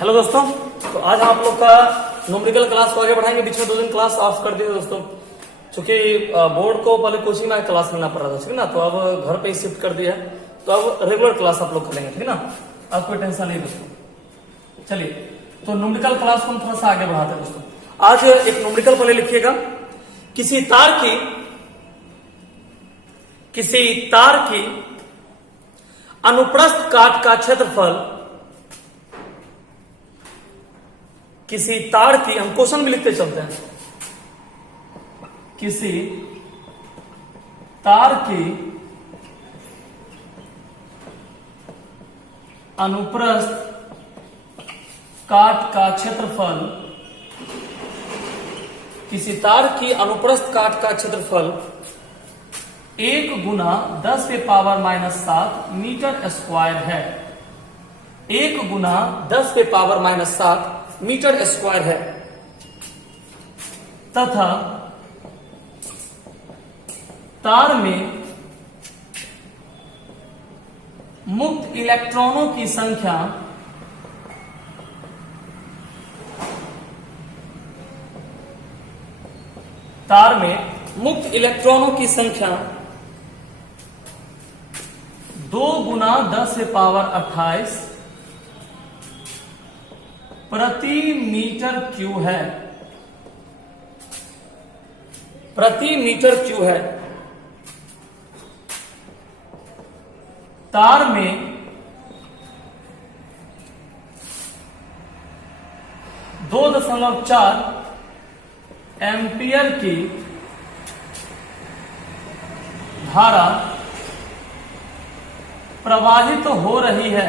Hello दोस्तों, तो आज हम आप लोग का न्यूमेरिकल क्लास को आगे बढ़ाएंगे। बीच में 2 दिन क्लास ऑफ कर दिए दोस्तों, क्योंकि बोर्ड को पहले कोचिंग में क्लास लेना पड़ रहा था, ठीक है ना। तो अब घर पे ही शिफ्ट कर दिया है, तो अब रेगुलर क्लास आप लोग करेंगे, ठीक है ना। अब कोई टेंशन नहीं दोस्तों। चलिए, तो न्यूमेरिकल क्लास को हम थोड़ा सा आगे बढ़ाते हैं दोस्तों। आज एक न्यूमेरिकल पहले लिखिएगा। किसी तार की अनुप्रस्थ काट का क्षेत्रफल, किसी तार की, हम क्वेश्चन भी लिखते चलते हैं, किसी तार की अनुप्रस्थ काट का क्षेत्रफल, किसी तार की अनुप्रस्थ काट का क्षेत्रफल 1 गुना 10⁻⁷ मीटर स्क्वायर है। 1 गुना 10⁻⁷ मीटर स्क्वायर है, तथा तार में मुक्त इलेक्ट्रॉनों की संख्या तार में मुक्त इलेक्ट्रॉनों की संख्या 2 गुना 10⁻28 प्रति मीटर क्यू है। प्रति मीटर क्यू है। तार में 2.4 एम्पियर की धारा प्रवाहित हो रही है।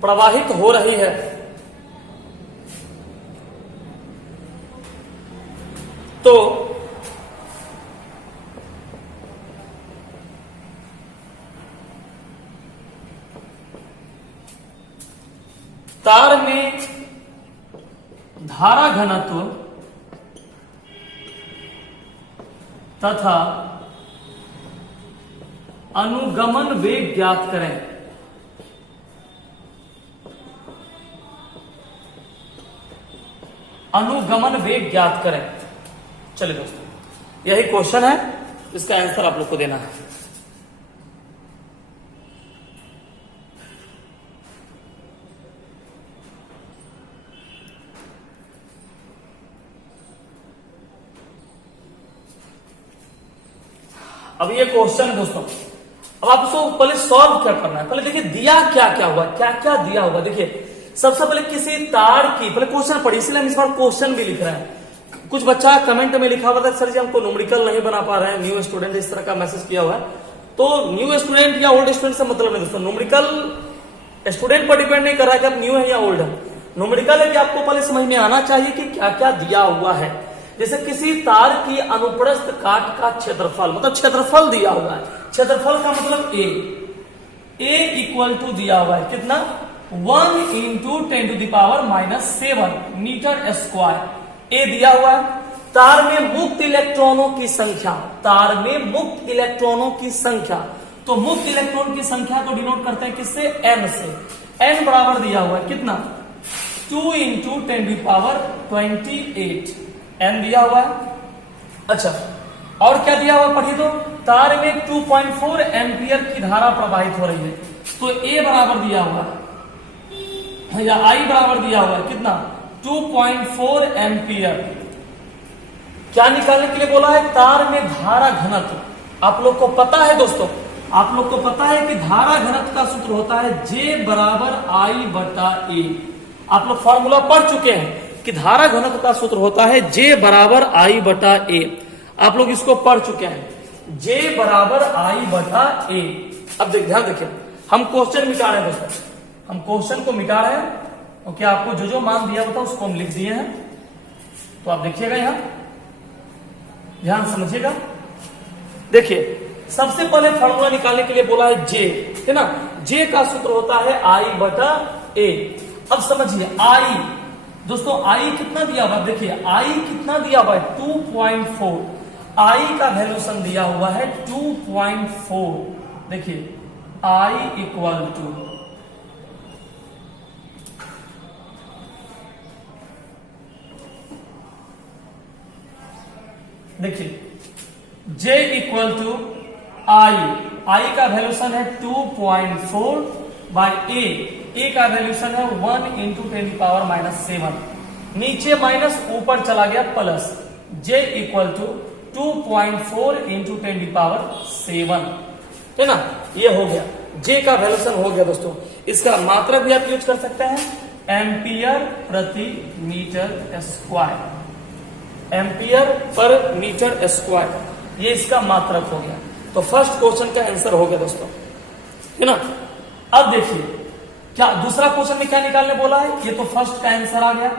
प्रवाहित हो रही है। तो तार में धारा घनत्व तथा अनुगमन वेग ज्ञात करें। अनुगमन वेग ज्ञात करें। चलिए दोस्तों, यही क्वेश्चन है, इसका आंसर आप लोग को देना है। अब ये क्वेश्चन है दोस्तों, अब आपको पहले सॉल्व क्या करना है। पहले देखिए दिया क्या क्या हुआ, क्या क्या दिया हुआ। देखिए सबसे पहले किसी तार की, पहले क्वेश्चन पढ़ी, इसलिए हम इस बार क्वेश्चन भी लिख रहे हैं। कुछ बच्चा कमेंट में लिखा हुआ था, सर जी हमको न्यूमेरिकल नहीं बना पा रहे हैं, न्यू स्टूडेंट, इस तरह का मैसेज किया हुआ है। तो न्यू स्टूडेंट या ओल्ड स्टूडेंट से मतलब नहीं दोस्तों। न्यूमेरिकल स्टूडेंट पर डिपेंड नहीं कर रहा है कि आप न्यू है या ओल्ड है। न्यूमेरिकल है कि आपको पहले समझ में आना चाहिए कि क्या क्या दिया हुआ है। जैसे किसी तार की अनुप्रस्थ काट का क्षेत्रफल, मतलब क्षेत्रफल दिया हुआ है। क्षेत्रफल का मतलब ए इक्वल टू दिया हुआ है कितना, 1 × 10⁻⁻7 मीटर स्क्वायर। ए दिया हुआ है। तार में मुक्त इलेक्ट्रॉनों की संख्या, तार में मुक्त इलेक्ट्रॉनों की संख्या, तो मुक्त इलेक्ट्रॉन की संख्या को डिनोट करते हैं किससे, n से। n बराबर दिया हुआ है कितना, 2 × 10⁻28 n दिया हुआ है। अच्छा, और क्या दिया हुआ पढ़िए तो, तार में 2.4 एम्पियर की धारा प्रवाहित हो रही है। तो a बराबर दिया हुआ है या I बराबर दिया हुआ है कितना, 2.4 एम्पियर। क्या निकालने के लिए बोला है, तार में धारा घनत्व। आप लोग को पता है दोस्तों, आप लोग को पता है कि धारा घनत्व का सूत्र होता है J बराबर I/A। आप लोग फॉर्मूला पढ़ चुके हैं कि धारा घनत्व का सूत्र होता है J बराबर I/A। आप लोग इसको पढ़ चुके हैं, J बराबर I/A। अब ध्यान देखिए, हम क्वेश्चन मिटा रहे हैं दोस्तों, हम क्वेश्चन को मिटा रहे हैं। ओके, आपको जो जो मान दिया होता उसको हम लिख दिए हैं। तो आप देखिएगा, यहां ध्यान समझिएगा। देखिए सबसे पहले फॉर्मूला निकालने के लिए बोला है J, है ना। J का सूत्र होता है I/A। अब समझिए I, दोस्तों आई कितना दिया हुआ, देखिए आई कितना दिया हुआ है 2.4, आई का वैल्यूशन दिया हुआ है 2.4। देखिए I इक्वल टू देखिए J इक्वल टू I का वैल्यूशन है 2.4 बाई A का वैल्यूशन है 1 इंटू 10⁻⁻7। नीचे माइनस ऊपर चला गया plus. J equal to 2.4 into 10⁻7 है ना, ये हो गया J का वैल्यूशन हो गया दोस्तों। इसका मात्रक भी आप यूज कर सकते हैं एम्पियर प्रति metre square, ampere per metre square, ये इसका मात्रक हो गया। तो फर्स्ट क्वेश्चन का आंसर हो गया दोस्तों, है ना। अब देखिए क्या दूसरा क्वेश्चन में क्या निकालने बोला है, ये तो फर्स्ट का आंसर आ गया।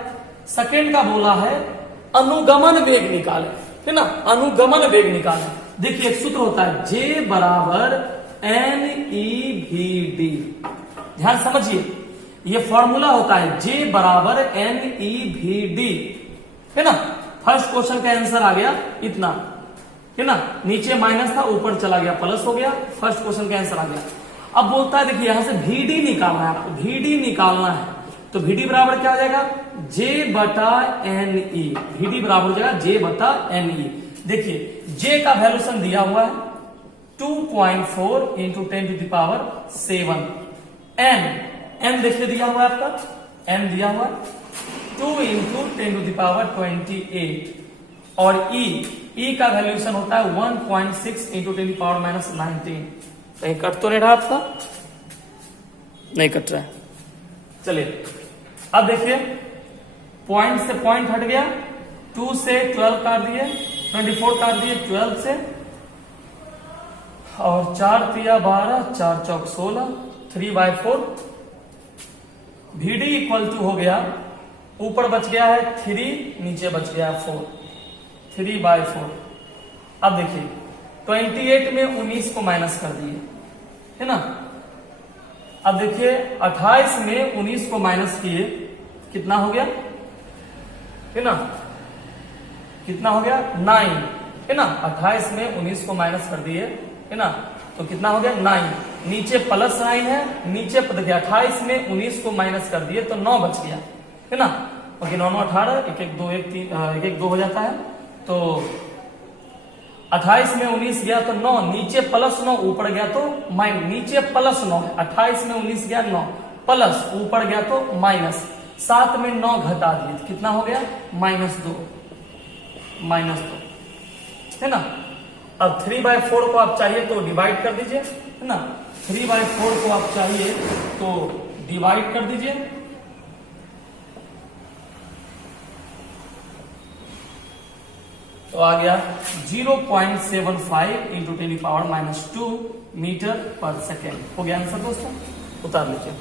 सेकंड का बोला है अनुगमन वेग निकाले, है ना, अनुगमन वेग निकाले। देखिए एक सूत्र होता है J बराबर NEVD, ध्यान समझिए, ये फॉर्मूला होता है J बराबर NEVD, है ना। फर्स्ट क्वेश्चन का आंसर आ गया इतना, है ना, नीचे माइनस था ऊपर चला गया प्लस हो गया, फर्स्ट क्वेश्चन का आंसर आ गया। अब बोलता है देखिए यहां से VD निकालना है आपको, VD निकालना है तो VD बराबर क्या आ जाएगा J बटा NE, VD बराबर हो जाएगा J बटा NE। देखिए J का वैल्यूशन दिया हुआ है 2.4 इंटू 10⁻7, N देखिए दिया हुआ है आपका, N दिया हुआ है 2 इंटू 10⁻28 और E का वैल्यूशन होता है 1.6 इंटू 10⁻19। कहीं कट तो नहीं रहा आपका, नहीं कट रहा है। चलिए अब देखिए पॉइंट से पॉइंट हट गया, 2 से 12 काट दिए, 24 काट दिए 12 से, और 4 तिया 12, 4 चौक 16, 3/4। VD इक्वल टू हो गया, ऊपर बच गया है 3, नीचे बच गया है 4, 3/4। अब देखिए 28 में 19 को माइनस कर दिए, है ना। अब देखिए 28 में 19 को माइनस किए, कितना हो गया, है ना, कितना हो गया 9, है ना। 28 में 19 को माइनस कर दिए, है ना, तो कितना हो गया 9, नीचे प्लस 9 है, नीचे देखिए 28 में 19 को माइनस कर दिए तो 9 बच गया, है ना। ओके 9 9 18, 1 1 2 1 3 1 1 2 हो जाता है। तो 28 में 19 गया तो 9, नीचे प्लस 9 ऊपर गया तो माइनस, नीचे प्लस 9 है, 28 में 19 गया 9 प्लस ऊपर गया तो माइनस, 7 में 9 घटा दिए तो कितना हो गया -2, है ना। अब 3/4 को आप चाहिए तो डिवाइड कर दीजिए, है ना, 3/4 को आप चाहिए तो डिवाइड कर दीजिए, तो आ गया 0.75 इंटू 10⁻² मीटर पर सेकेंड। हो गया आंसर दोस्तों, उतार लीजिए।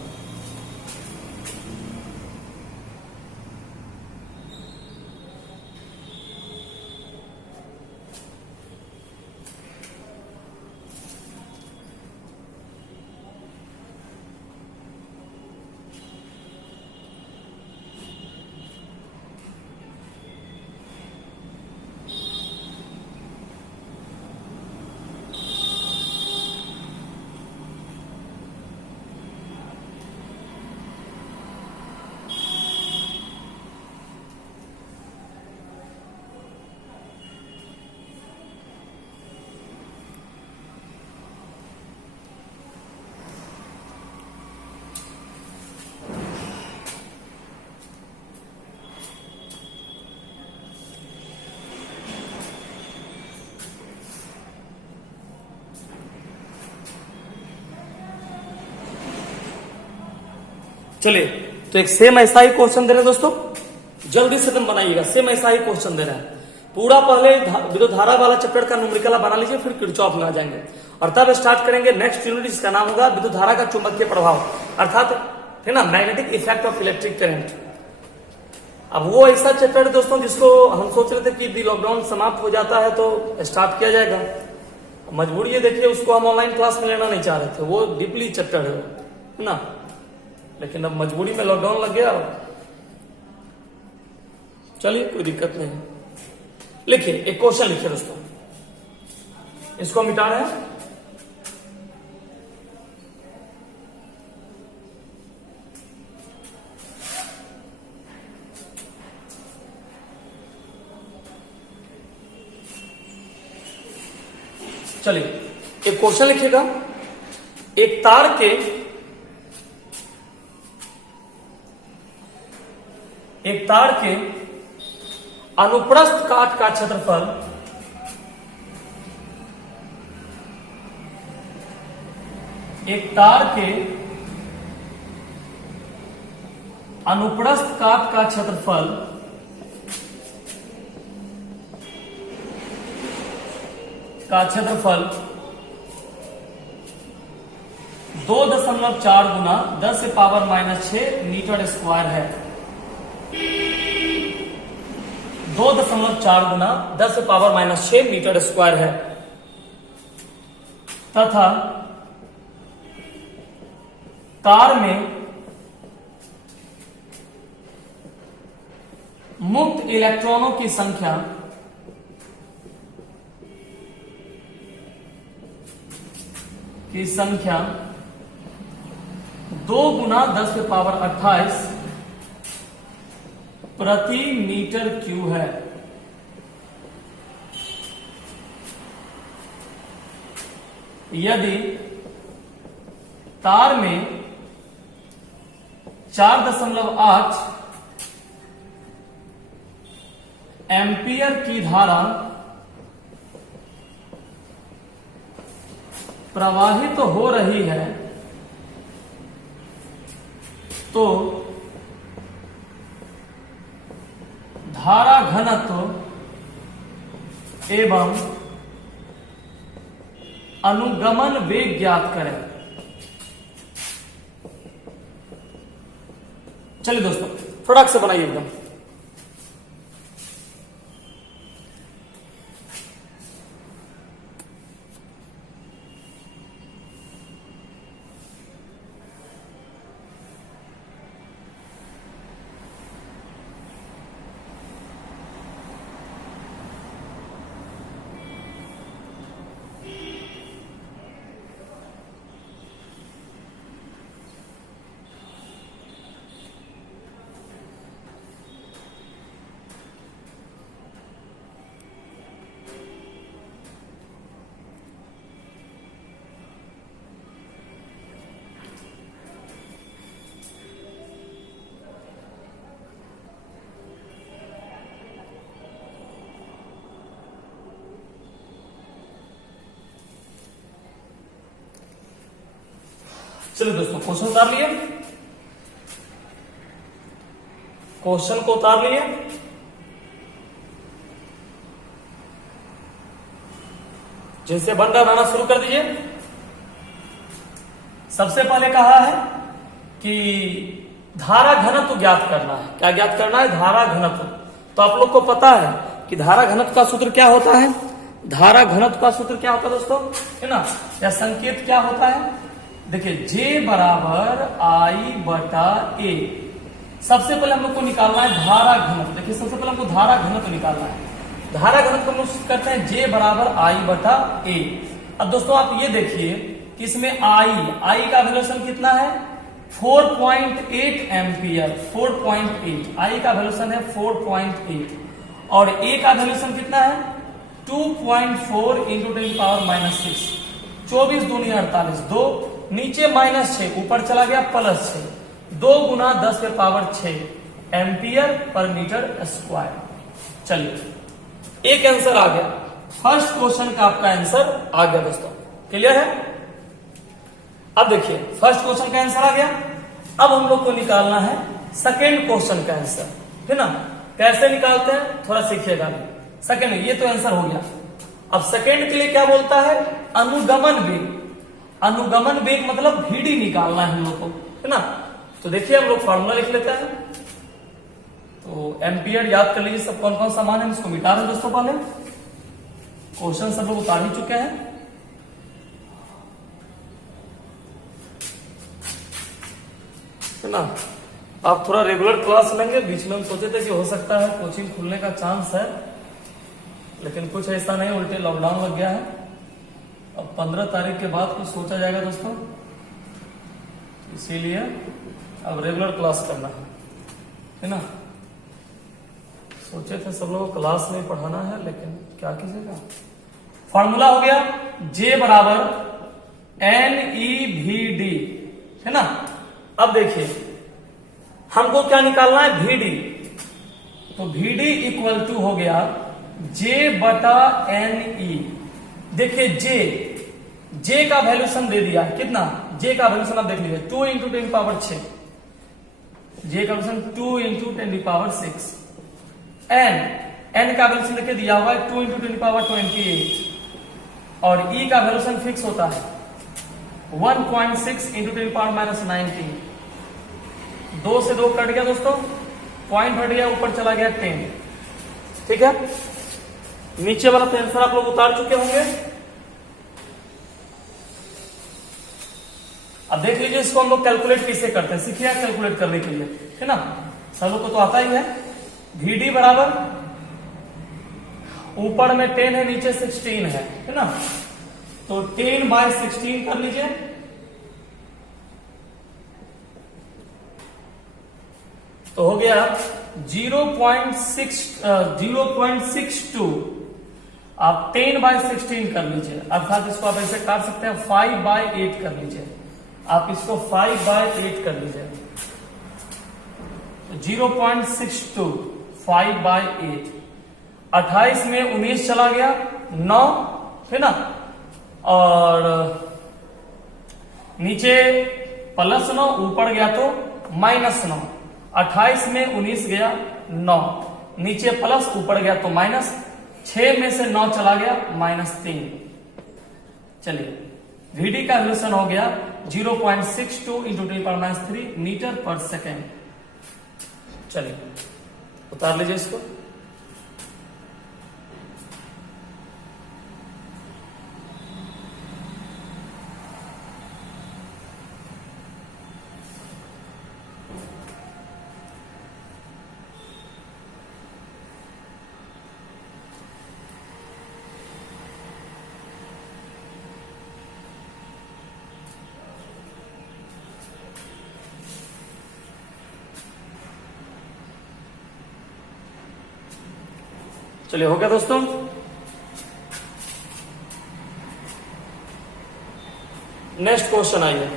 चलिए तो एक सेम ऐसा ही क्वेश्चन दे रहे हैं दोस्तों, जल्दी से तुम बनाइएगा, सेम ऐसा ही क्वेश्चन दे रहा है। पूरा पहले विद्युत धारा वाला चैप्टर का न्यूमेरिकल बना लीजिए, फिर किरचॉफ में आ जाएंगे और तब स्टार्ट करेंगे नेक्स्ट यूनिट, जिसका नाम होगा विद्युत धारा का चुंबकीय प्रभाव, अर्थात है ना magnetic effect of electric current. अब वो ऐसा चैप्टर है दोस्तों जिसको हम सोच रहे थे कि यदि लॉकडाउन समाप्त हो जाता है तो स्टार्ट किया जाएगा, मजबूरी ये देखिए उसको हम ऑनलाइन क्लास में लेना नहीं चाह रहे थे, वो डीपली चैप्टर है ना, लेकिन अब मजबूरी में लॉकडाउन लग गया। चलिए कोई दिक्कत नहीं, लिखिए एक क्वेश्चन लिखिए दोस्तों, इसको मिटा रहे हैं। चलिए एक क्वेश्चन लिखिएगा। एक तार के अनुप्रस्थ काट का क्षेत्रफल एक तार के अनुप्रस्थ काट का क्षेत्रफल 2.4 गुना 10 से पावर -6 मीटर स्क्वायर है। 2.4 गुना 10 से पावर -6 मीटर स्क्वायर है तथा तार में मुक्त इलेक्ट्रॉनों की संख्या 2 गुना 10 के पावर 28 प्रति मीटर क्यूब है। यदि तार में 4.8 एम्पियर की धारा प्रवाहित हो रही है तो धारा घनत्व एवं अनुगमन वेग ज्ञात करें। चलिए दोस्तों फटाक से बनाइए एकदम। चलिए दोस्तों क्वेश्चन उतार लिए, क्वेश्चन को उतार लिए। जिनसे बन रहा बनाना शुरू कर दीजिए। सबसे पहले कहा है कि धारा घनत्व ज्ञात करना है। क्या ज्ञात करना है? धारा घनत्व। तो आप लोग को पता है कि धारा घनत्व का सूत्र क्या होता है? धारा घनत्व का सूत्र क्या होता है दोस्तों, है ना? या संकेत क्या होता है? देखिए J बराबर I बटा A। सबसे पहले हम लोग को निकालना है धारा घनत्व। देखिए सबसे पहले हमको धारा घनत्व निकालना है। धारा घनत्व हम लोग करते हैं J बराबर I बटा A। अब दोस्तों आप ये देखिए कि इसमें I का वैल्यूएशन कितना है? 4.8 एम्पियर। 4.8 I का वैल्यूएशन है 4.8 और A का वैल्यूएशन कितना है? 2.4 इंटू 10⁻⁻6। 24 दूनी 48, 2 नीचे -6 ऊपर चला गया +6, 2 गुना 10 के power 6 ampere per metre square. चलिए एक आंसर आ गया। फर्स्ट क्वेश्चन का आपका आंसर आ गया दोस्तों। क्लियर है? अब देखिए फर्स्ट क्वेश्चन का आंसर आ गया। अब हम लोग को निकालना है सेकेंड क्वेश्चन का आंसर, है ना? कैसे निकालते हैं थोड़ा सीखिएगा। सेकेंड ये तो आंसर हो गया। अब सेकेंड के लिए क्या बोलता है? अनुगमन वेग। अनुगमन वेग मतलब VD निकालना है हम लोग को, है ना? तो देखिए हम लोग फॉर्मूला लिख लेते हैं। तो एम्पियर याद कर लीजिए सब कौन कौन सा मान है। इसको मिटा दें दोस्तों। पहले क्वेश्चन सब लोग उतार ही चुके हैं। है ना? आप थोड़ा रेगुलर क्लास लेंगे। बीच में हम सोचे थे कि हो सकता है कोचिंग खुलने का चांस है, लेकिन कुछ ऐसा नहीं, उल्टे लॉकडाउन लग गया है। अब 15 तारीख के बाद कुछ सोचा जाएगा दोस्तों, इसीलिए अब रेगुलर क्लास करना है ना? सोचे थे सब लोगों को क्लास में पढ़ाना है, लेकिन क्या कीजिएगा, फॉर्मूला हो गया J बराबर NEVD, है ना। अब देखिए हमको क्या निकालना है, VD। तो VD इक्वल टू हो गया J बटा NE। देखिए J का वैल्यूशन दे दिया कितना, J का वैल्यूशन आप देख लीजिए 2 इंटू 10 पावर 6, J का वैल्यूशन 2 इंटू 10 पावर 6। N का वैल्यूशन देखिए दिया हुआ है 2 इंटू 10 पावर 28, और E का वैल्यूशन फिक्स होता है 1.6 इंटू 10 पावर माइनस 19। 2 से 2 कट गया दोस्तों, पॉइंट हट गया, ऊपर चला गया 10। ठीक है, नीचे वाला तो आंसर आप लोग उतार चुके होंगे। अब देख लीजिए इसको हम लोग कैलकुलेट कैसे करते हैं, सीखिए कैलकुलेट करने के लिए, है ना। सब लोग को तो आता ही है। VD बराबर ऊपर में 10 है, नीचे 16 है ना। तो 10/16 कर लीजिए, तो हो गया 0.62। आप 10/16 कर लीजिए, अर्थात इसको आप ऐसे काट सकते हैं 5/8 कर लीजिए, आप इसको 5/8 कर लीजिए। 0.62 5/8, 28 में 19 चला गया 9, है ना, और नीचे +9, ऊपर गया तो -9। 28 में 19 गया 9, नीचे प्लस, ऊपर गया तो माइनस। 6 में से 9 चला गया -3। चलिए VD का वैल्यूशन हो गया 0.62 इंटू 10⁻³ मीटर पर सेकेंड। चलिए उतार लीजिए इसको। चलिए हो गया दोस्तों। नेक्स्ट क्वेश्चन आइए,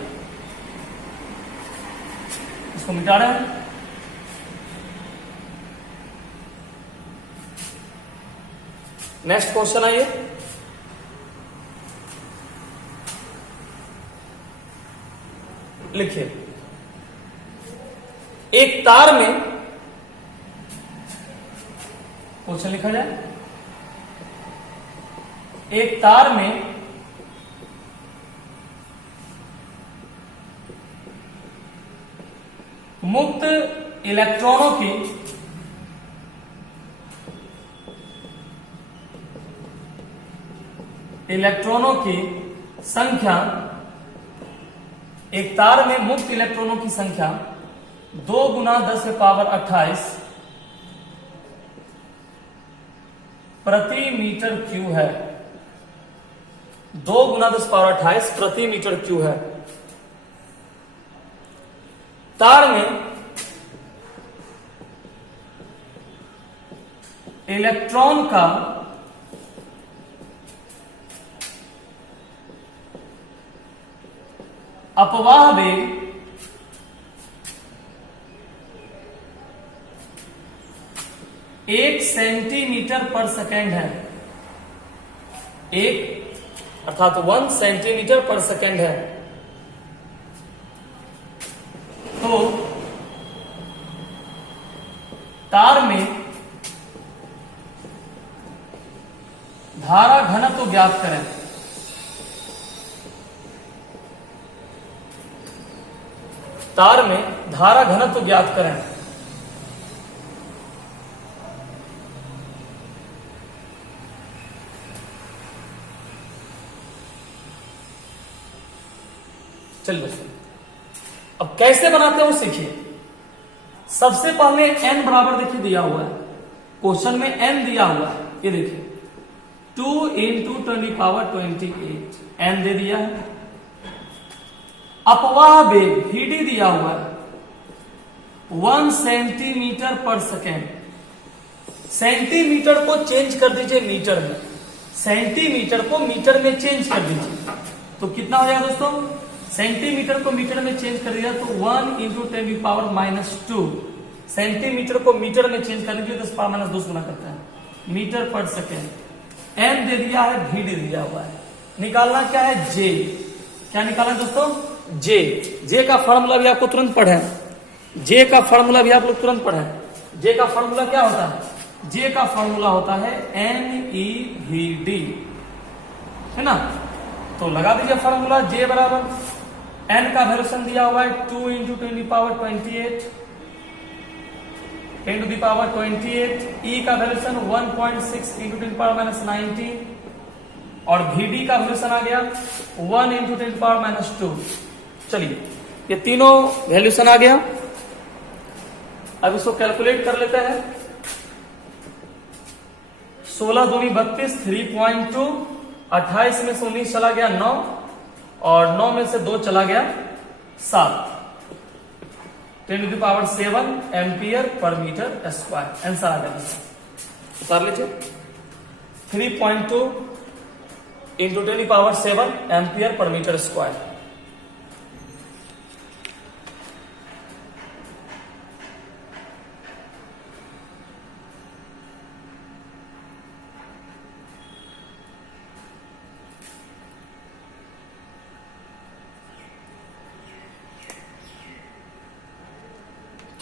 इसको मिटा रहे हैं। नेक्स्ट क्वेश्चन आइए, लिखिए एक तार में, क्वेश्चन लिखा जाए, एक तार में मुक्त इलेक्ट्रॉनों की संख्या, एक तार में मुक्त इलेक्ट्रॉनों की संख्या 2 × 10⁻28 प्रति मीटर क्यू है। 2 × 10⁻28 प्रति मीटर क्यू है। तार में इलेक्ट्रॉन का अपवाह वेग 1 सेंटीमीटर पर सेकेंड है। 1 अर्थात 1 सेंटीमीटर पर सेकेंड है। तो तार में धारा घनत्व ज्ञात करें। तार में धारा घनत्व ज्ञात करें। चलिए अब कैसे बनाते हैं वो सीखिए। सबसे पहले n बराबर देखिए दिया हुआ है, क्वेश्चन में n दिया हुआ है, ये देखिए 2 × 10⁻28 n दे दिया है। अपवाह वेग VD दिया हुआ है 1 सेंटीमीटर पर सेकेंड। सेंटीमीटर को चेंज कर दीजिए मीटर में। सेंटीमीटर को मीटर में चेंज कर दीजिए तो कितना हो जाएगा दोस्तों, सेंटीमीटर को मीटर में चेंज कर दिया तो 1 इंटू 10⁻²। सेंटीमीटर को मीटर में चेंज करने के लिए 10⁻² गुना करता है मीटर पर सेकेंड। एम दे दिया है, भी दे दिया हुआ है, निकालना क्या है, जे। क्या निकालना है दोस्तों, जे। जे का फॉर्मूला भी आपको तुरंत पढ़े, जे का फॉर्मूला भी आप लोग तुरंत पढ़े। जे का फॉर्मूला क्या होता है, जे का फॉर्मूला होता है NEVD, है ना। तो लगा दीजिए फॉर्मूला, जे बराबर n का वैल्यूशन दिया हुआ है 2 इंटू 10⁻28 e का वैल्यूशन 1.6 इंटू 10⁻19 और VD का वैल्यूशन आ गया 1 इंटू 10⁻²। चलिए ये तीनों वैल्यूशन आ गया। अब इसको कैलकुलेट कर लेते हैं। 16 दूनी 32, 3.2, 28 में से 19 चला गया 9 और 9 में से 2 चला गया 7, 10⁻7 ampere per metre square. Answer आ गया, उतार लीजिए। 3.2 into 10⁻7 ampere per metre square.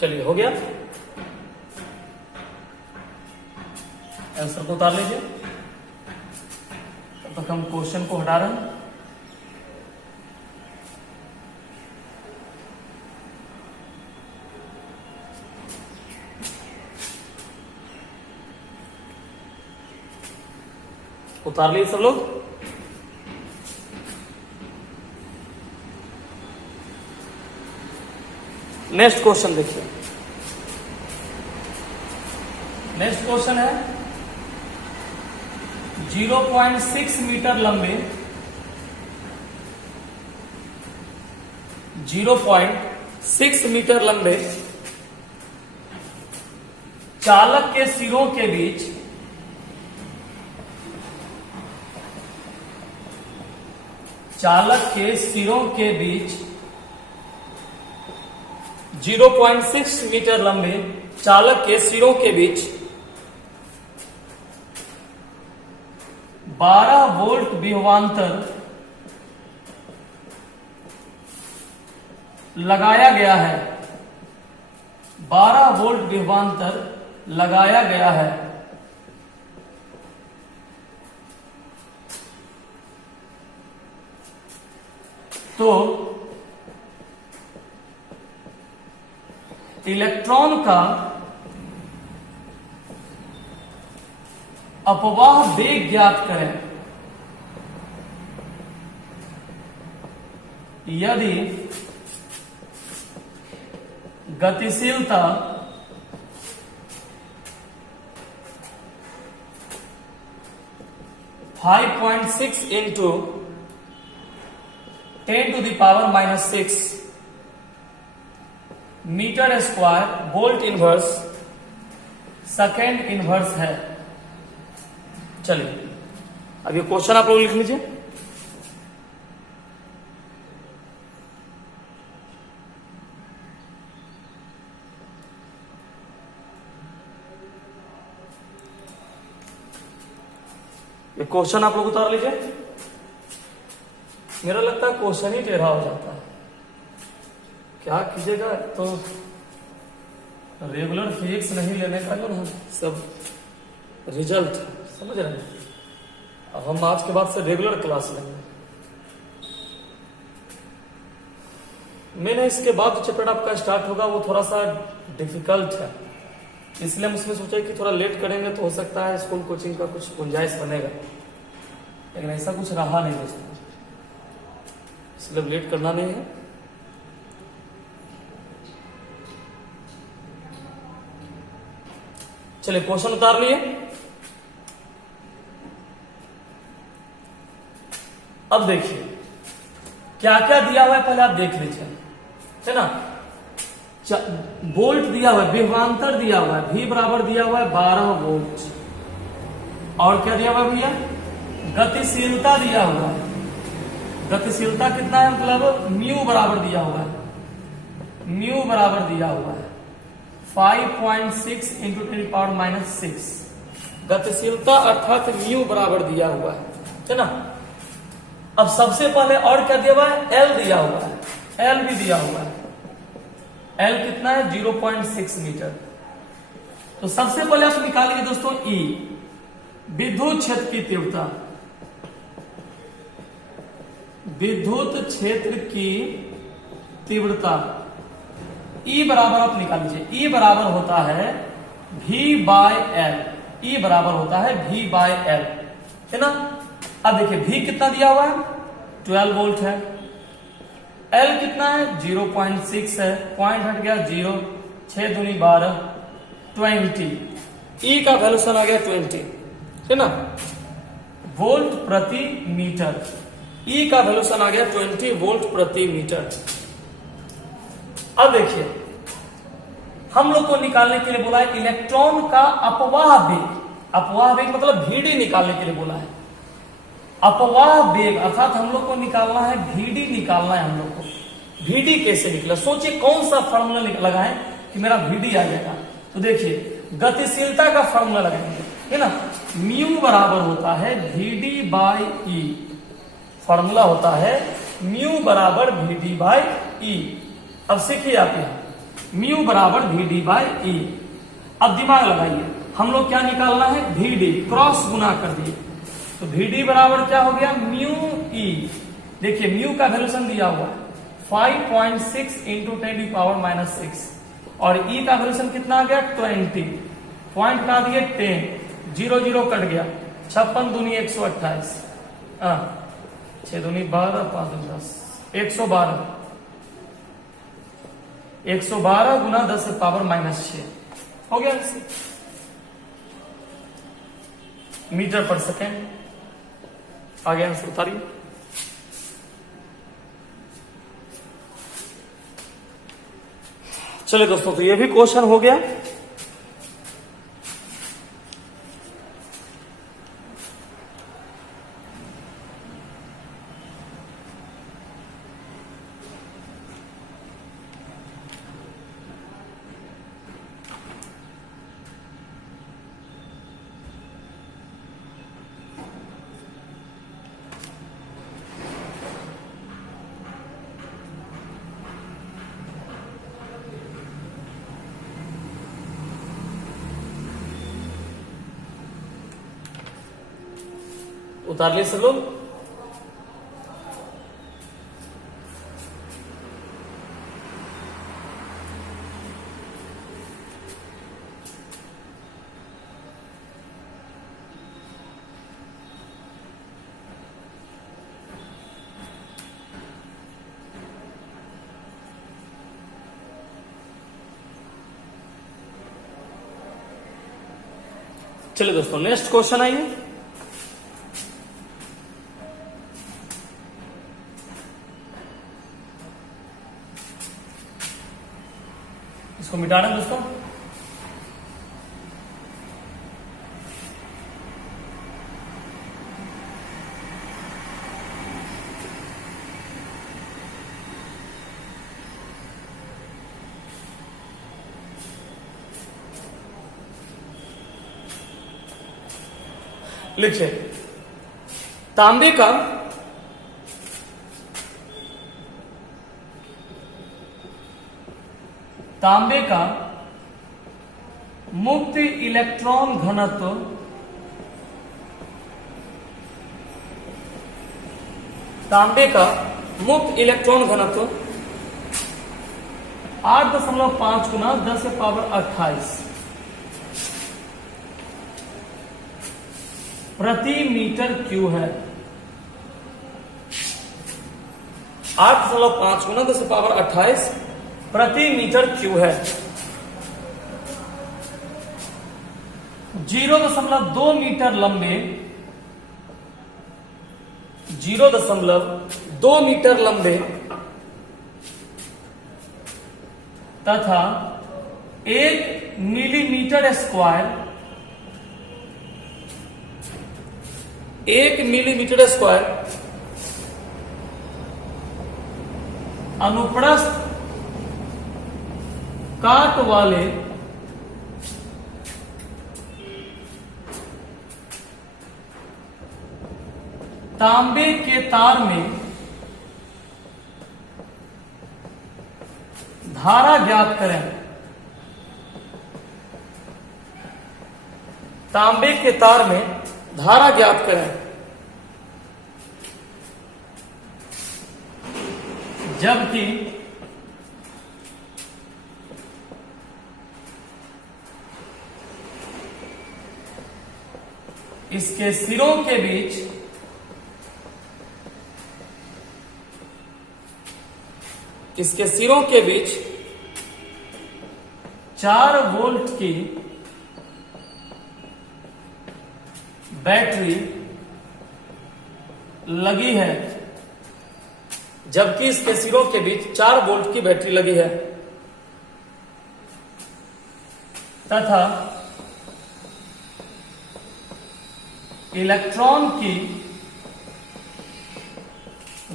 चलिए हो गया, आंसर को उतार लीजिए। तब तक हम क्वेश्चन को हटा रहे हैं। उतार लिए सब लोग। नेक्स्ट क्वेश्चन देखिए। नेक्स्ट क्वेश्चन है 0.6 मीटर लंबे 0.6 मीटर लंबे चालक के सिरों के बीच चालक के सिरों के बीच 0.6 मीटर लंबे चालक के सिरों के बीच 12 वोल्ट विभवांतर लगाया गया है। 12 वोल्ट विभवांतर लगाया गया है। तो इलेक्ट्रॉन का अपवाह वेग ज्ञात करें। यदि गतिशीलता 5.6 into 10⁻⁻6 metre square volt inverse second inverse है। चलिए अब ये क्वेश्चन आप लोग लिख लीजिए। ये क्वेश्चन आप लोग उतार लीजिए। मेरा लगता है क्वेश्चन ही टेढ़ा हो जाता है, क्या कीजिएगा। तो रेगुलर फिजिक्स नहीं लेने का जो सब रिजल्ट समझ रहे हैं। अब हम आज के बाद से रेगुलर क्लास लेंगे। मैंने इसके बाद जो चैप्टर आपका स्टार्ट होगा वो थोड़ा सा डिफिकल्ट है, इसलिए हम उसमें सोचा कि थोड़ा लेट करेंगे तो हो सकता है स्कूल कोचिंग का कुछ गुंजाइश बनेगा, लेकिन ऐसा कुछ रहा नहीं दोस्तों, इसलिए लेट करना नहीं है। चलिए क्वेश्चन उतार लिए। अब देखिए क्या क्या दिया हुआ है, पहले आप देख लीजिए, है ना। वोल्ट दिया हुआ है, विभवांतर दिया हुआ है, V बराबर दिया हुआ है 12 वोल्ट, और क्या दिया हुआ है भैया गतिशीलता दिया हुआ है, गतिशीलता कितना है, मतलब म्यू बराबर दिया हुआ है, म्यू बराबर दिया हुआ है 5.6 इंटू 10⁻⁻⁶। गतिशीलता अर्थात म्यू बराबर दिया हुआ है ना। अब सबसे पहले और क्या दिया हुआ है, एल दिया हुआ है, एल भी दिया हुआ है, एल कितना है 0.6 मीटर। तो सबसे पहले आप निकालिए दोस्तों ई, विद्युत क्षेत्र की तीव्रता, विद्युत क्षेत्र की तीव्रता ई बराबर आप निकाल लीजिए, ई बराबर होता है V बाय एल, ई बराबर होता है V बाय एल, है ना। अब देखिए V कितना दिया हुआ है 12 वोल्ट है, L कितना है 0.6 है, पॉइंट हट गया 0, 6 दूनी 12, 20, E का वैल्यूशन आ गया 20, है ना, वोल्ट प्रति मीटर, E का वैल्यूशन आ गया 20 वोल्ट प्रति मीटर। अब देखिए हम लोग को निकालने के लिए बोला है इलेक्ट्रॉन का अपवाह वेग, अपवाह वेग मतलब VD निकालने के लिए बोला है, अपवाह वेग अर्थात हम लोग को निकालना है VD, निकालना है हम लोग को। VD कैसे निकला, सोचिए कौन सा फॉर्मूला लगाएं कि मेरा VD आ जाएगा। तो देखिए गतिशीलता का फॉर्मूला लगाएंगे, है ना, म्यू बराबर होता है VD बाई E, फॉर्मूला होता है म्यू बराबर VD बाई E। अब सीखिए आप यहाँ म्यू बराबर VD बाई E। अब दिमाग लगाइए, हम लोग क्या निकालना है VD, क्रॉस गुना कर दिए तो VD बराबर क्या हो गया म्यू E। देखिए म्यू का वैल्यूशन दिया हुआ है 5.6 इंटू 10⁻⁻⁶ और E का वैल्यूशन कितना आ गया 20, पॉइंट का दिए 10, 0 0 कट गया, 56 दूनी 128, 6 दूनी 12, 5 दूनी 10, 112, 112 गुना 10⁻⁻⁶ हो गया मीटर पर सेकेंड। आगे आंसर उतारिए। चलिए दोस्तों, तो ये भी क्वेश्चन हो गया। उतार लिए सब लोग। चलिए दोस्तों, नेक्स्ट क्वेश्चन आइए। इसको मिटा रहे हैं दोस्तों। लिखिए तांबे का मुक्त इलेक्ट्रॉन घनत्व तांबे का मुक्त इलेक्ट्रॉन घनत्व 8.5 गुना 10⁻28 प्रति मीटर क्यू है। 8.5 गुना 10⁻28 प्रति मीटर क्यू है। 0.2 मीटर लंबे 0.2 मीटर लंबे तथा 1 मिलीमीटर स्क्वायर 1 मिलीमीटर स्क्वायर अनुप्रस्थ काट वाले तांबे के तार में धारा ज्ञात करें। तांबे के तार में धारा ज्ञात करें जबकि इसके सिरों के बीच के बीच 4 वोल्ट की बैटरी लगी है। जबकि इसके सिरों के बीच 4 वोल्ट की बैटरी लगी है तथा इलेक्ट्रॉन की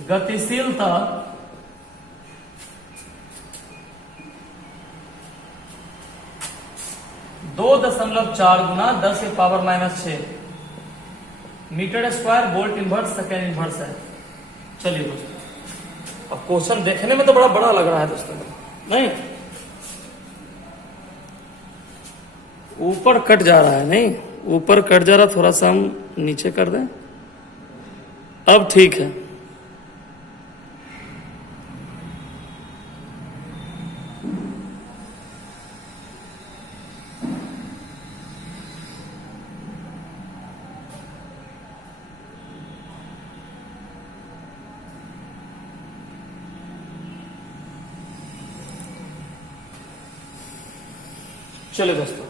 गतिशीलता 2.4 गुना 10⁻⁻⁶ metre square volt inverse second inverse है। चलिए दोस्तों, अब क्वेश्चन देखने में तो बड़ा बड़ा लग रहा है दोस्तों, नहीं ऊपर कट जा रहा है, नहीं ऊपर कट जा रहा, थोड़ा सा हम नीचे कर दें, अब ठीक है। चलिए दोस्तों,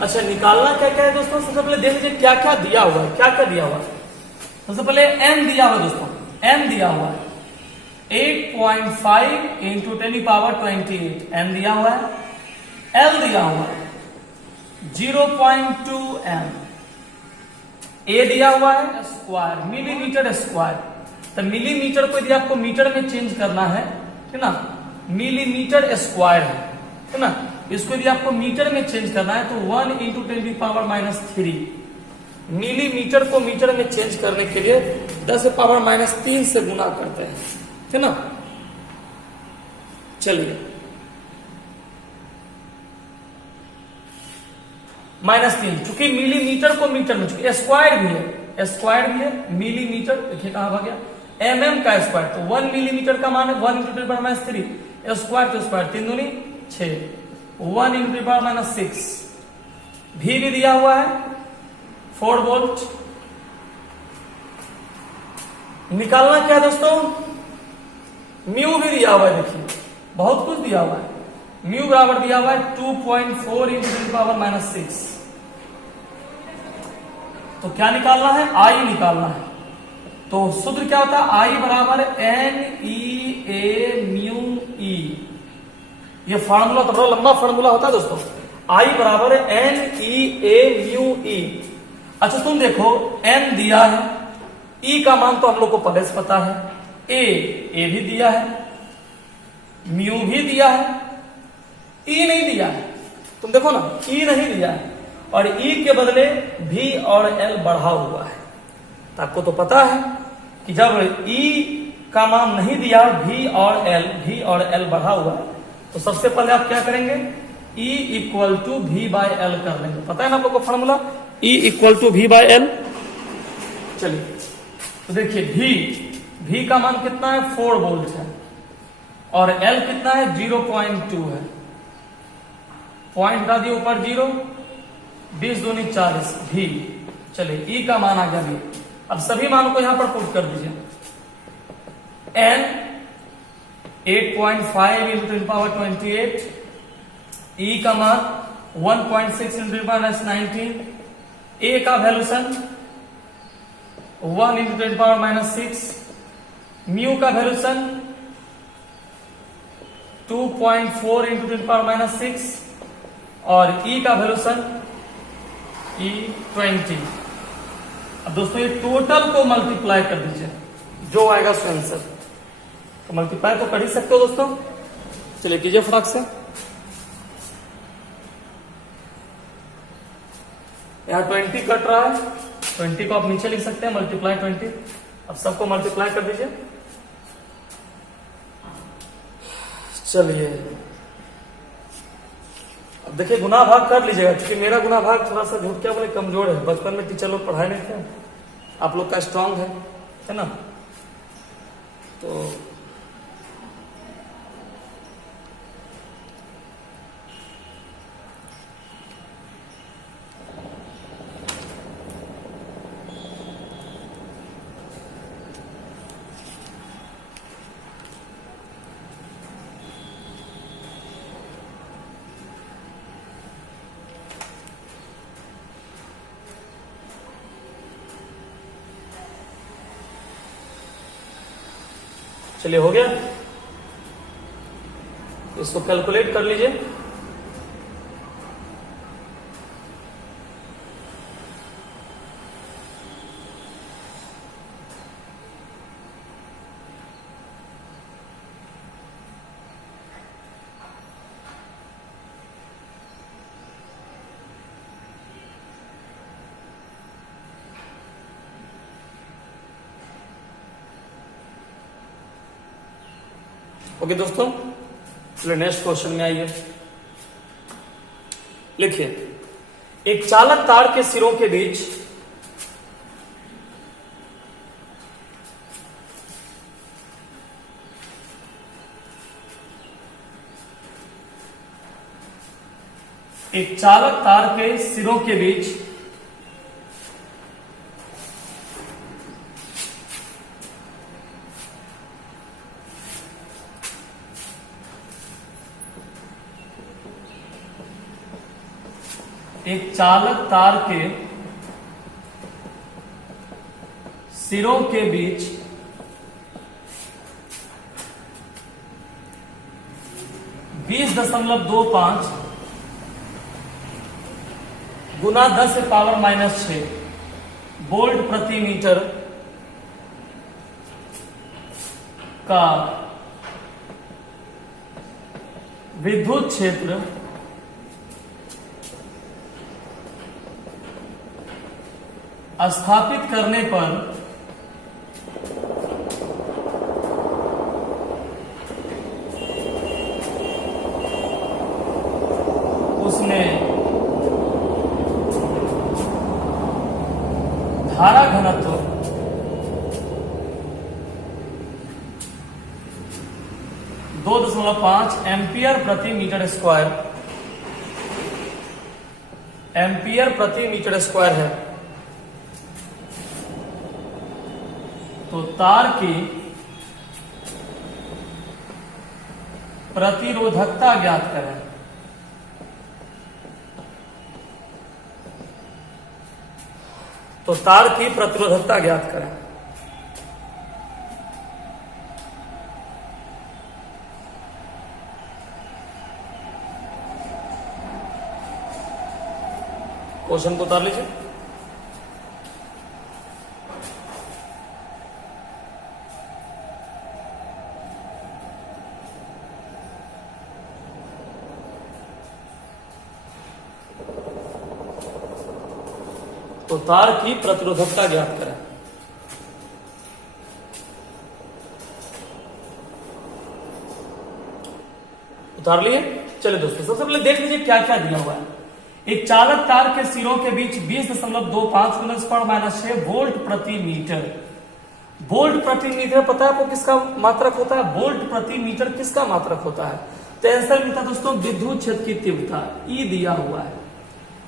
अच्छा निकालना क्या क्या है दोस्तों। सबसे पहले देख लीजिए क्या क्या दिया हुआ है, क्या क्या दिया हुआ है। सबसे पहले n दिया हुआ है दोस्तों, n दिया हुआ है 8.5 × 10⁻28 n दिया हुआ है। l दिया हुआ है 0.2 m। a दिया हुआ है स्क्वायर, मिलीमीटर स्क्वायर। तो मिलीमीटर को यदि आपको मीटर में चेंज करना है, ठीक ना, मिलीमीटर स्क्वायर है ना, इसको यदि आपको मीटर में चेंज करना है तो 1 × 10⁻³ मिलीमीटर को मीटर में चेंज करने के लिए 10⁻³ से गुना करते हैं, है ना। चलिए -3, चूंकि मिलीमीटर को मीटर में, चूंकि स्क्वायर भी है, मिलीमीटर देखिए कहां भाग गया, mm का स्क्वायर, तो 1 मिलीमीटर का मान है 1 × 10⁻³ स्क्वायर, तो स्क्वायर 3 दूनी 6, 1 × 10⁻⁶। भी दिया हुआ है 4 वोल्ट। निकालना क्या है दोस्तों, म्यू भी दिया हुआ है, देखिए बहुत कुछ दिया हुआ है। म्यू बराबर दिया हुआ है 2.4 × 10⁻⁶। तो क्या निकालना है, आई निकालना है। तो सूत्र क्या होता है, आई बराबर NEA/μe। ये फार्मूला तो बड़ा लंबा फार्मूला होता है दोस्तों। आई बराबर NEA/μe। अच्छा तुम देखो, n दिया है, e का मान तो हम लोग को पहले से पता है, a भी दिया है, म्यू भी दिया है, e नहीं दिया है। तुम देखो ना, e नहीं दिया है और e के बदले v और l बढ़ा हुआ है। तो आपको तो पता है कि जब e का मान नहीं दिया, v और l बढ़ा हुआ है, तो सबसे पहले आप क्या करेंगे, E = v/l कर लेंगे। पता है ना आप लोग को फॉर्मूला, E = v/l। चलिए तो देखिए v का मान कितना है, 4 वोल्ट है, और l कितना है, 0.2 है। पॉइंट हटा दिए ऊपर 0, 20 दूनी 40 v। चलिए E का मान आ गया v। अब सभी मान को यहां पर पुट कर दीजिए। n 8.5 × 10⁻28, E का मान 1.6 × 10⁻19, ए का वैल्यूशन 1 × 10⁻⁶, म्यू का वैल्यूशन 2.4 × 10⁻⁶, और ई का वैल्यूशन E20। अब दोस्तों ये टोटल को मल्टीप्लाई कर दीजिए, जो आएगा उसका आंसर। तो मल्टीप्लाई तो कर ही सकते हो दोस्तों, चलिए कीजिए फटाक से। यहाँ 20 कट रहा है, 20 को आप नीचे लिख सकते हैं, मल्टीप्लाई 20। अब सबको मल्टीप्लाई कर दीजिए। चलिए अब देखिए गुना भाग कर लीजिएगा, क्योंकि मेरा गुना भाग थोड़ा सा झूठ क्या बोले कमजोर है। बचपन में टीचर लोग पढ़ाए नहीं थे, आप लोग का स्ट्रांग है ना। तो चलिए हो गया, इसको कैलकुलेट कर लीजिए। ओके दोस्तों, चलिए नेक्स्ट क्वेश्चन में आइए। लिखिए, एक चालक तार के सिरों के बीच एक चालक तार के सिरों के बीच 20.25 गुना 10⁻⁻6 वोल्ट प्रति मीटर का विद्युत क्षेत्र स्थापित करने पर उसने धारा घनत्व 2.5 एम्पियर प्रति मीटर स्क्वायर है। तो तार की प्रतिरोधकता ज्ञात करें। तो तार की प्रतिरोधकता ज्ञात करें। क्वेश्चन को उतार लीजिए। तो तार की प्रतिरोधकता ज्ञात करें। उतार लिए। चलिए दोस्तों, सबसे पहले देख लीजिए क्या क्या दिया हुआ है। एक चालक तार के सिरों के बीच 20.25 × 10⁻⁶ वोल्ट प्रति मीटर। वोल्ट प्रति मीटर पता है आपको किसका मात्रक होता है? वोल्ट प्रति मीटर किसका मात्रक होता है? तो आंसर मिलता है दोस्तों विद्युत क्षेत्र की तीव्रता, ई दिया हुआ है।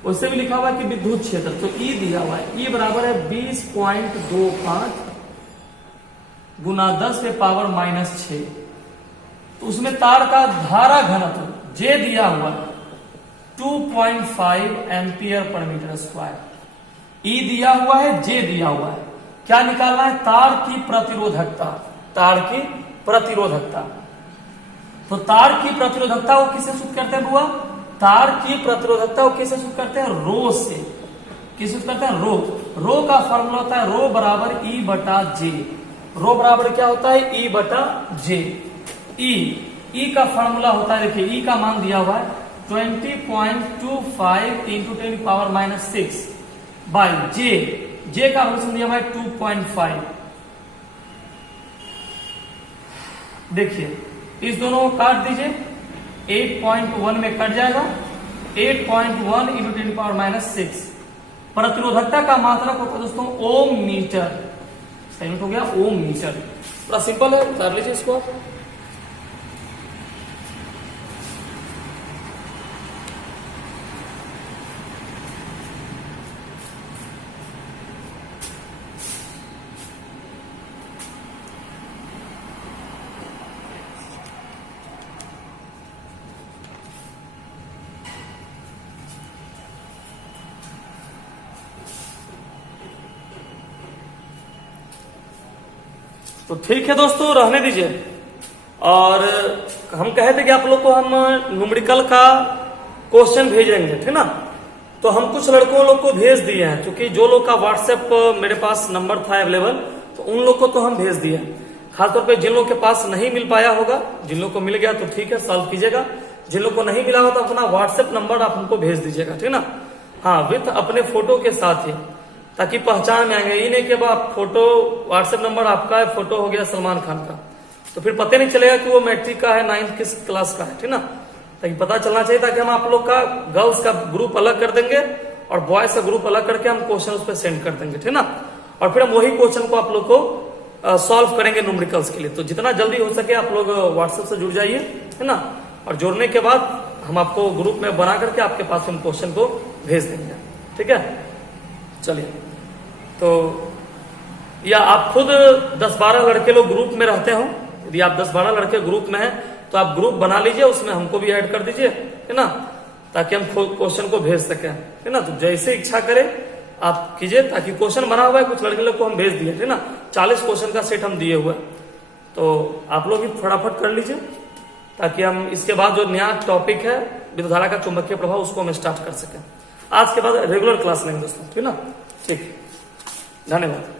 उससे भी लिखा हुआ है कि विद्युत क्षेत्र, तो ई दिया हुआ है। ई बराबर है 20.25 गुना 10⁻⁻6। तो उसमें तार का धारा घनत्व जे दिया हुआ है 2.5 एम्पियर पर मीटर स्क्वायर। ई दिया हुआ है, जे दिया हुआ है। क्या निकालना है? तार की प्रतिरोधकता। तार की प्रतिरोधकता। तो तार की प्रतिरोधकता को किससे सूत्र करते हैं बुआ? तार की प्रतिरोधकता को किससे सूत्र करते हैं? रो से। किस सूत्र करते हैं? रो। रो का फॉर्मूला होता है रो बराबर ई बटा जे। रो बराबर क्या होता है? ई बटा जे। ई का फॉर्मूला होता है, देखिए ई का मान दिया हुआ है 20.25 इंटू 10⁻⁻6 बाई जे। जे का वैल्यू दिया हुआ है 2.5। देखिए इस दोनों को काट दीजिए, 8.1 में कट जाएगा। 8.1 इंटू 10⁻⁻6। प्रतिरोधकता का मात्रक होता है दोस्तों ओम मीटर। सही हो गया, ओम मीटर। बड़ा सिंपल है, कर लीजिए इसको आप। तो ठीक है दोस्तों, रहने दीजिए। और हम कहे थे कि आप लोग को हम न्यूमेरिकल का क्वेश्चन भेजेंगे, ठीक ना। तो हम कुछ लड़कों लोग को भेज दिए हैं, क्योंकि जो लोग का व्हाट्सएप मेरे पास नंबर था अवेलेबल, तो उन लोग को तो हम भेज दिए। खासतौर पे जिन लोग के पास नहीं मिल पाया होगा, जिन लोग को मिल गया तो ठीक है, सॉल्व कीजिएगा। जिन लोग को नहीं मिला होगा तो अपना व्हाट्सएप नंबर आप हमको भेज दीजिएगा, ठीक ना। हाँ, विथ अपने फोटो के साथ ही, ताकि पहचान में आएंगे। ये नहीं कि अब आप फोटो, व्हाट्सएप नंबर आपका है, फोटो हो गया सलमान खान का, तो फिर पता नहीं चलेगा कि वो मैट्रिक का है, 9th किस क्लास का है, ठीक ना। ताकि पता चलना चाहिए, ताकि हम आप लोग का गर्ल्स का ग्रुप अलग कर देंगे और बॉयज का ग्रुप अलग करके हम क्वेश्चन उस पर सेंड कर देंगे, ठीक ना। और फिर हम वही क्वेश्चन को आप लोग को सॉल्व करेंगे न्यूमेरिकल्स के लिए। तो जितना जल्दी हो सके आप लोग व्हाट्सएप से जुड़ जाइए, है ना। और जुड़ने के बाद हम आपको ग्रुप में बना करके आपके पास हम क्वेश्चन को भेज देंगे, ठीक है। चलिए, तो या आप खुद 10-12 लड़के लोग ग्रुप में रहते हो, यदि आप 10-12 लड़के ग्रुप में हैं तो आप ग्रुप बना लीजिए, उसमें हमको भी ऐड कर दीजिए, है ना, ताकि हम क्वेश्चन को भेज सकें, है ना। तो जैसे इच्छा करें आप कीजिए, ताकि क्वेश्चन बना हुआ है, कुछ लड़के लोग को हम भेज दिए, है ना। 40 क्वेश्चन का सेट हम दिए हुए, तो आप लोग भी फटाफट कर लीजिए, ताकि हम इसके बाद जो नया टॉपिक है विद्युत धारा का चुंबकीय प्रभाव, उसको हम स्टार्ट कर सकें। आज के बाद रेगुलर क्लास लेंगे दोस्तों, ठीक ना। ठीक, धन्यवाद।